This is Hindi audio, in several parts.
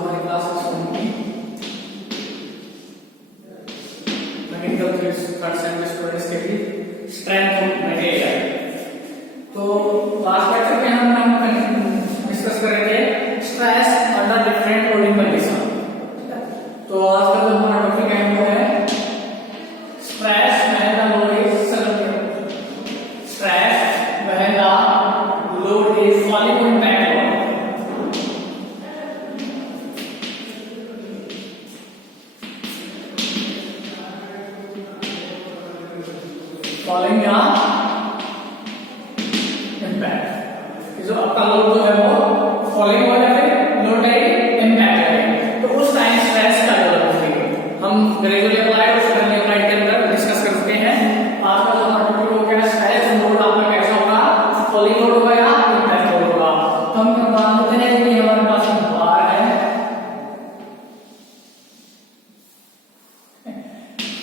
हमारी क्लासेस होंगी मैकेनिकल थर्ड सेम के स्टूडेंट्स के लिए स्ट्रेंथ ऑफ मटेरियल। तो लास्ट लेक्चर में हम डिस्कस कर रहे थे stress under different loading condition. तो आज का जो हमारा टॉपिक है वो है stress when the load is stress when the load is falling on back falling या इम्पैक्ट। जो आपका लोड जो है वो फॉलिंग हो या फिर लोड है इम्पैक्ट है, तो उस टाइम स्ट्रेस का जरूरत है। हम ग्रेजुअली अप्लाइड और सडनली अप्लाइड के अंदर डिस्कस कर चुके हैं। आज का जो हमारा टॉपिक हो गया स्ट्रेस लोड आपका कैसा होगा, फॉलिंग लोड होगा या इम्पैक्ट लोड होगा। तो हम मानते हैं कि हमारे पास बार है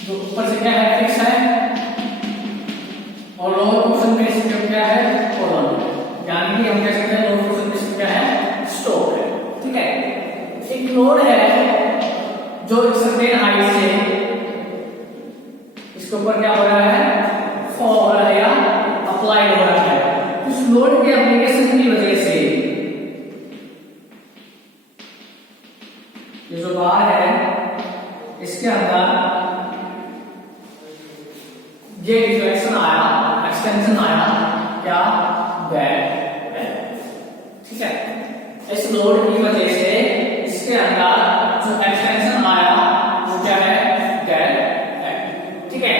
जो ऊपर से क्या है फिक्स है और लोअर पोर्शन पे सिस्टम क्या है कॉलम, यानी कि हम कह सकते हैं लोअर पोर्शन पे सिस्टम क्या है स्टॉक है। ठीक है, एक लोड है जो एक सर्टेन हाइट से इसके ऊपर क्या हो रहा है फॉल हो रहा है या अप्लाई हो रहा है। उस लोड के एप्लीकेशन की वजह से ये जो बार है इसके अंदर ये डिफ्लेक्शन आया, एक्सटेंशन आया, क्या बैक है। ठीक है, इस लोड की वजह से इसके अंदर जो एक्सटेंशन आया वो क्या है डेड है। ठीक है,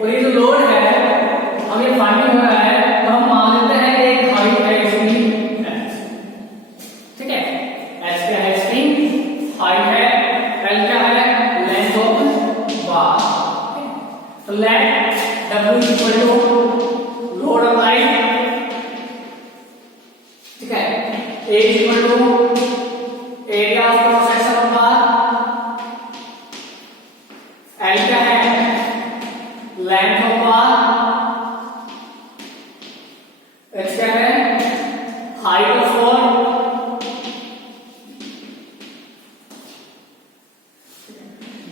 और ये जो लोड है अब ये फाइंडिंग हो रहा है, तो हम मान लेते हैं कि एक हाइट है इसकी h। ठीक है, h क्या है इसकी हाइट है, l क्या है लेंथ ऑफ बार। तो let W equal to load applied, ठीक है, A equal to area of cross section of bar, L क्या है लेंथ ऑफ बार, H क्या है height of rod,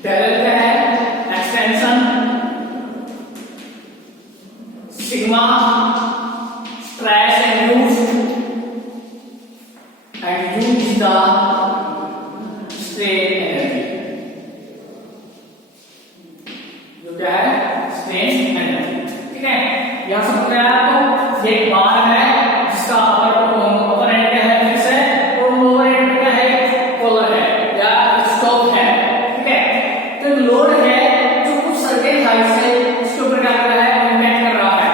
del L क्या है extension, sigma stress induced and U is the strain energy। जो क्या है strain energy। ठीक है, यहां समझ में आया आपको। ये एक बार है जिसका अपर एंड क्या है फिक्स है और लोअर एंड क्या है कॉलर है या स्टॉक है। ठीक है, तो लोड है जो कुछ सर्टेन हाइट से इसके ऊपर क्या कर रहा है इम्पैक्ट कर रहा है।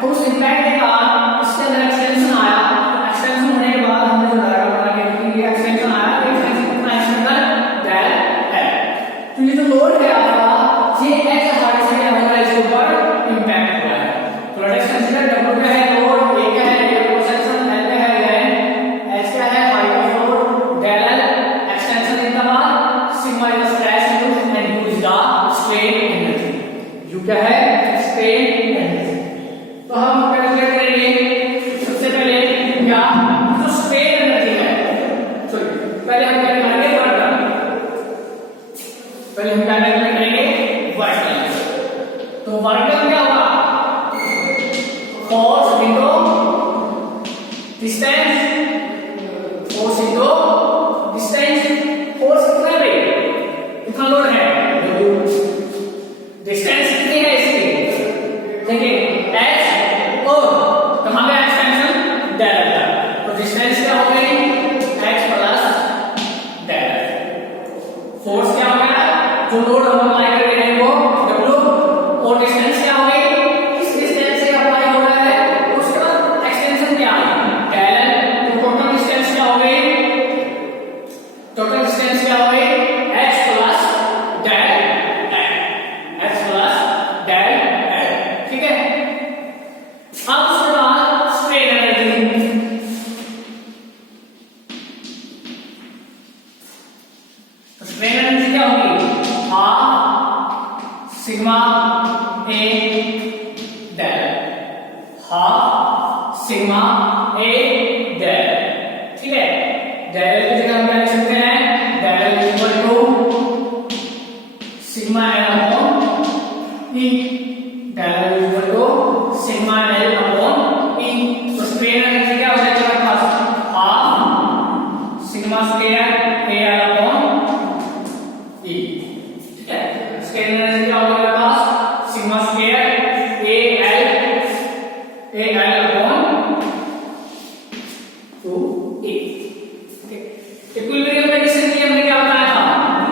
तो उस इम्पैक्ट के बाद इसके अंदर एक्सटेंशन आया, एक्सटेंशन होने के बाद हमने जो डायग्राम बना के रखी है एक्सटेंशन आया, एक्सटेंशन कितना एक्सटेंशन डेल है। तो ये जो लोड है आपका ये एच हाइट से क्या हो रहा है इसके ऊपर इम्पैक्ट हो रहा है। तो लेट अस कंसीडर W क्या है लोड, A क्या है एरिया क्रॉस सेक्शन, L क्या है लेंथ, H क्या है height of load, del L extension in the bar, sigma is the stress into and U is the strain energy. U क्या है स्ट्रेन एनर्जी। तो हम कैलकुलेट करेंगे सबसे पहले क्या जो स्ट्रेन एनर्जी है, सॉरी पहले हम क्या करेंगे वर्क डन, पहले हम क्या कैलकुलेट करेंगे वर्क डन। तो वर्क डन क्या होगा force into distance, force into distance. Force कितना है, कितना लोड है, डिस्टेंस कितनी है इसकी, देखिए h और कहां पे एक्सटेंशन डेल तक। तो डिस्टेंस क्या हो गई h प्लस डेल। फोर्स क्या हो गया जो लोड हम अप्लाई कर रहे हैं वो W, और डिस्टेंस क्या हो गई इस डिस्टेंस से अप्लाई हो रहा है उसका एक्सटेंशन क्या है डेल। तो टोटल डिस्टेंस क्या हो गई, टोटल डिस्टेंस क्या हो गई h plus del h plus del. ठीक है, अब उसके बाद स्ट्रेन एनर्जी, तो स्ट्रेन एनर्जी क्या होगी half sigma A del, half sigma A del. ठीक है, डेल की जगह हम क्या लिख सकते हैं ए। इक्विलिब्रियम कंडीशन में हमने क्या बताया था,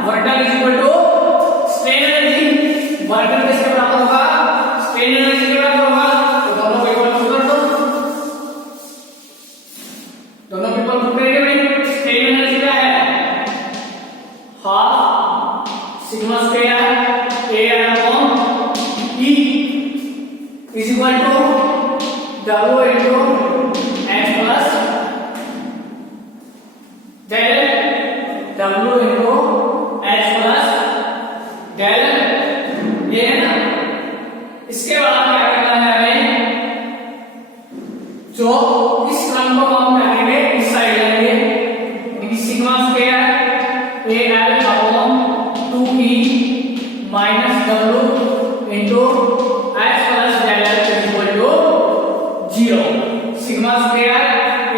vertical is equal to strain energy. Vertical किसके बराबर होगा, स्ट्रेन एनर्जी के बराबर होगा। तो दोनों को इक्वल कर दो, दोनों को इक्वल करेंगे भाई। स्ट्रेन एनर्जी क्या है, half sigma square A upon E is equal to W into H plus del W into H plus del ये है ना। इसके बाद क्या करना है हमें, जो इस क्रम को हम करेंगे इस साइड लेंगे, sigma square A L upon 2e minus W into H plus del L is equal to 0। Sigma square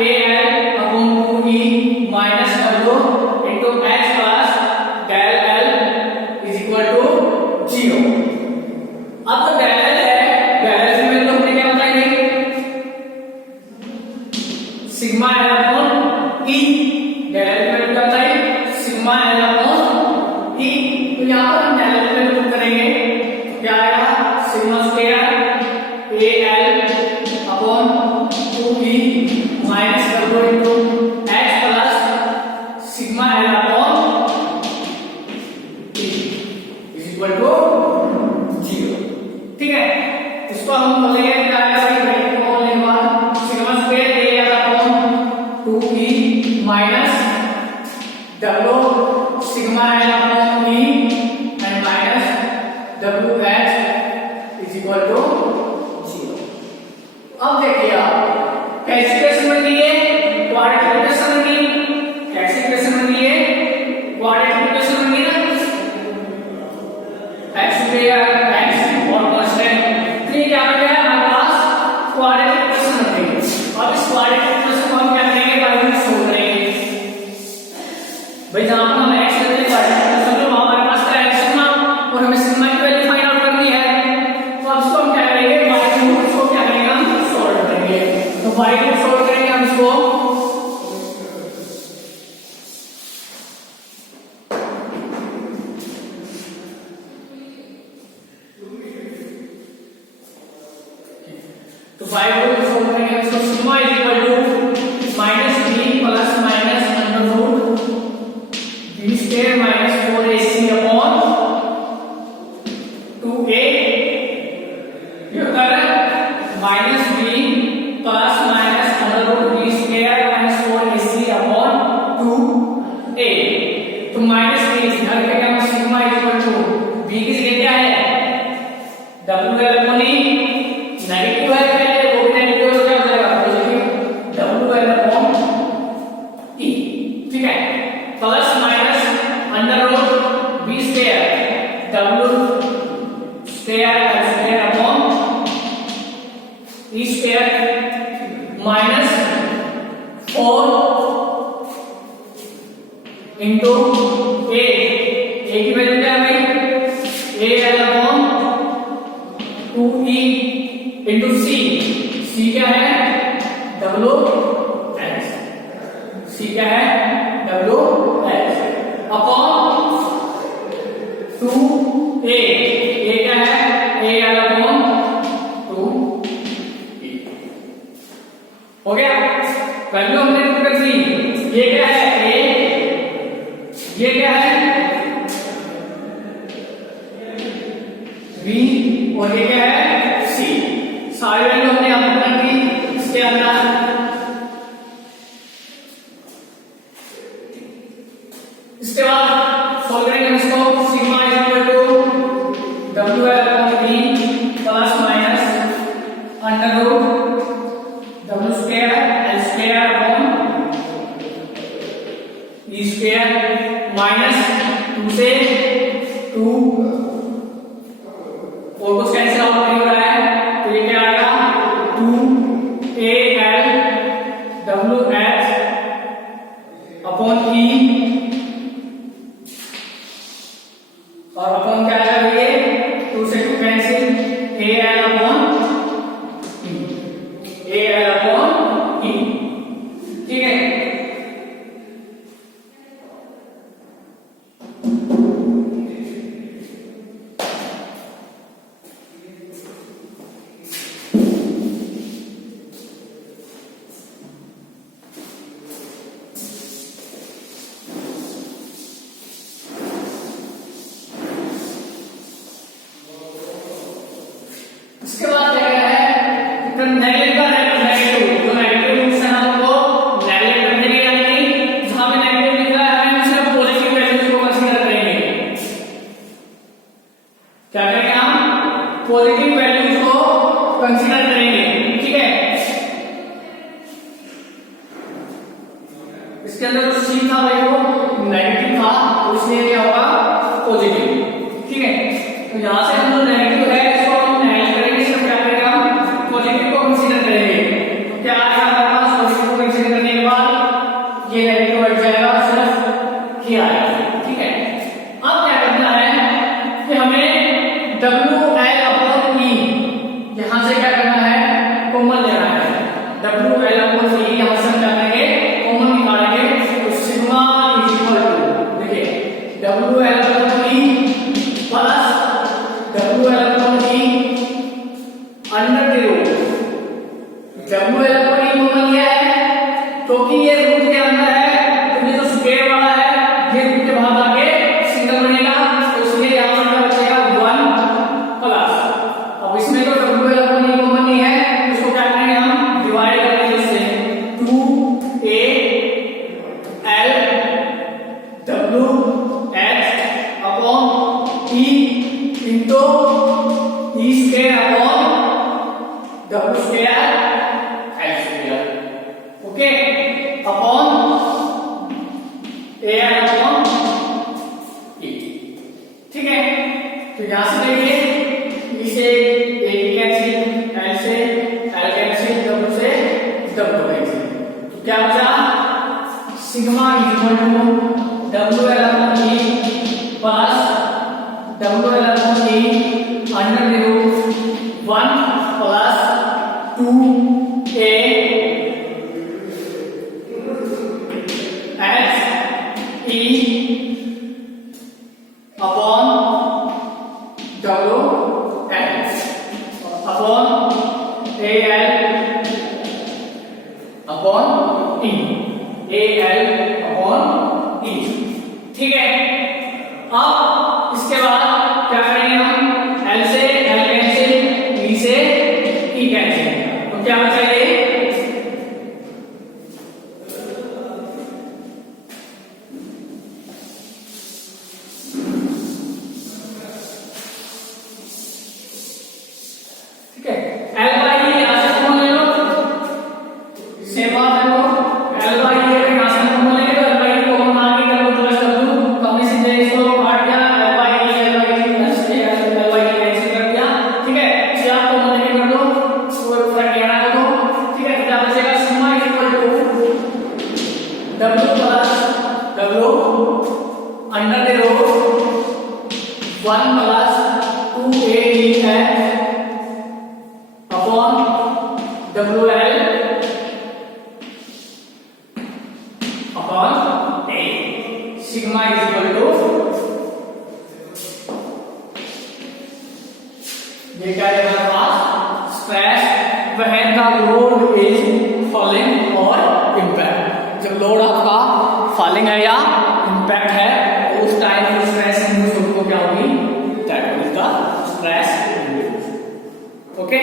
A L upon 2e minus W into H plus del L is equal to 0। अब तो del L है, del L से मिल तो हमने क्या बताएंगे, sigma L upon E। del L में क्या बताएं, सिग्मा L अपॉन E। तो यहाँ पर हम del L में पुट करेंगे तो क्या आएगा, sigma square A L upon 2e minus W into H plus sigma L upon E is equal to 0। ठीक है, इसको हम बोलेंगे क्या आएगा, ब्रैकेट को खोलने के बाद sigma square A L upon 2e minus W sigma L upon E and minus WH is equal to 0। अब देखिए आप कैसी इक्वेशन बन गई है, क्वाड्रेटिक इक्वेशन बन गई। कैसी इक्वेशन बन गई है, क्वाड्रेटिक इक्वेशन बन गई ना। x स्क्वायर x और कांस्टेंट, तो ये क्या बन गया हमारे पास, क्वाड्रेटिक इक्वेशन बन गई। अब इस क्वाड्रेटिक इक्वेशन को हम क्या करेंगे, बाय यूज सोल्व करेंगे भाई। जहां पर हम x लेते हैं क्वाड्रेटिक इक्वेशन में, वहां हमारे पास क्या है, सिग्मा, और हमें सिग्मा की वैल्यू फाइंड आउट करनी है। तो अब इसको हम क्या करेंगे, बाय यूज इसको क्या करेंगे, हम सॉल्व करेंगे। तो बाय यूज सॉल्व करेंगे हम इसको, तो बाय यूज सॉल्व करेंगे इसको। Sigma is equal to minus b plus minus under root b square minus 4ac upon 2a। ये होता है minus b plus minus under root b square minus 4ac upon 2a। तो माइनस b इधर क्या क्या, sigma is equal to b की जगह क्या है, W अपॉन E। नेगेटिव है पहले, वो भी नेगेटिव हो जाएगा, पॉजिटिव W अपॉन E। ठीक है, plus minus under root b square W square L square upon E square minus 4 into a की वैल्यू क्या है भाई, a L upon 2e into c क्या है, WH। c क्या है, WH अपॉन 2a क्या है, a L अपॉन 2e। हो गया, वैल्यू हमने पुट कर दी। ये क्या है, a, ये क्या है b, और ये क्या है c। सारी वैल्यू हमने यहां पर कर दी इसके अंदर। इसके बाद सॉल्व करेंगे हम इसको, sigma is equal to W upon E plus minus under root W square L square upon E square minus 2 से 2 और कुछ कैंसिल आउट नहीं हो रहा है, तो ये क्या आएगा, 2AL WH अपॉन E और अपॉन क्या आएगा, ये 2 से 2 cancel, AL upon E, AL upon E। ठीक है, इसके अंदर जो सी था भाई वो नेगेटिव था, तो इसलिए क्या होगा पॉजिटिव। ठीक है, तो यहां से हम जो नेगेटिव है इसको हम ऐड करेंगे, इसको क्या करेंगे हम पॉजिटिव को कंसीडर करेंगे। तो क्या आएगा हमारे पास पॉजिटिव को कंसीडर करने के बाद ये नेगेटिव हट जाएगा, सिर्फ ये आएगा। ठीक है, अब क्या करना है कि हमें WL/E यहां से क्या करना है कॉमन लेना है। WL/E यहां से हम क्या करेंगे कॉमन निकालेंगे, तो सिग्मा इज इक्वल टू देखिए WL/E plus WL/E under the root. WL/E common लिया है क्योंकि ये रूट के अंदर है, तो ये जो स्क्वायर वाला है ये रूट के बाहर आके सिंगल बनेगा, तो इसलिए यहां पर क्या बचेगा 1 प्लस। अब इसमें जो WL/E कॉमन नहीं है इसको क्या करेंगे हम डिवाइड करेंगे इससे 2a L WH upon E into E square upon W square L square. Okay, upon A upon E। ठीक है, तो यहां से देखिए E से A कैंसिल, L से L कैंसिल, W से W कैंसिल, तो क्या बचा sigma equal to WL/E plus WL/E under the root 1 plus 2a H E upon WH upon AL upon E, AL upon E। ठीक है, अब इसके बाद क्या करेंगे हम L से L कैंसिल, E से E कैंसिल, तो क्या बचेगा ठीक है। L/E यहां से कॉमन ले लो, सेम बात है, L/E यहां से कॉमन ले लो, L/E को हम आगे कर लो प्लस W, तो हमने सीधे इसको काट दिया L/E प्लस L/E कैंसिल कर दिया। ठीक है, इसे आप कॉमन लेके कर दो, कोई फर्क नहीं आएगा। तो ठीक है, तो क्या बचेगा sigma equal to W plus W under the root 1 plus 2a upon WL upon A। Sigma is equal to ये क्या है हमारे पास stress when the load is falling और इम्पैक्ट। जब लोड आपका फॉलिंग है या इम्पैक्ट है उस टाइम में स्ट्रेस इंड्यूस को क्या होगी, that is the stress induce. Okay.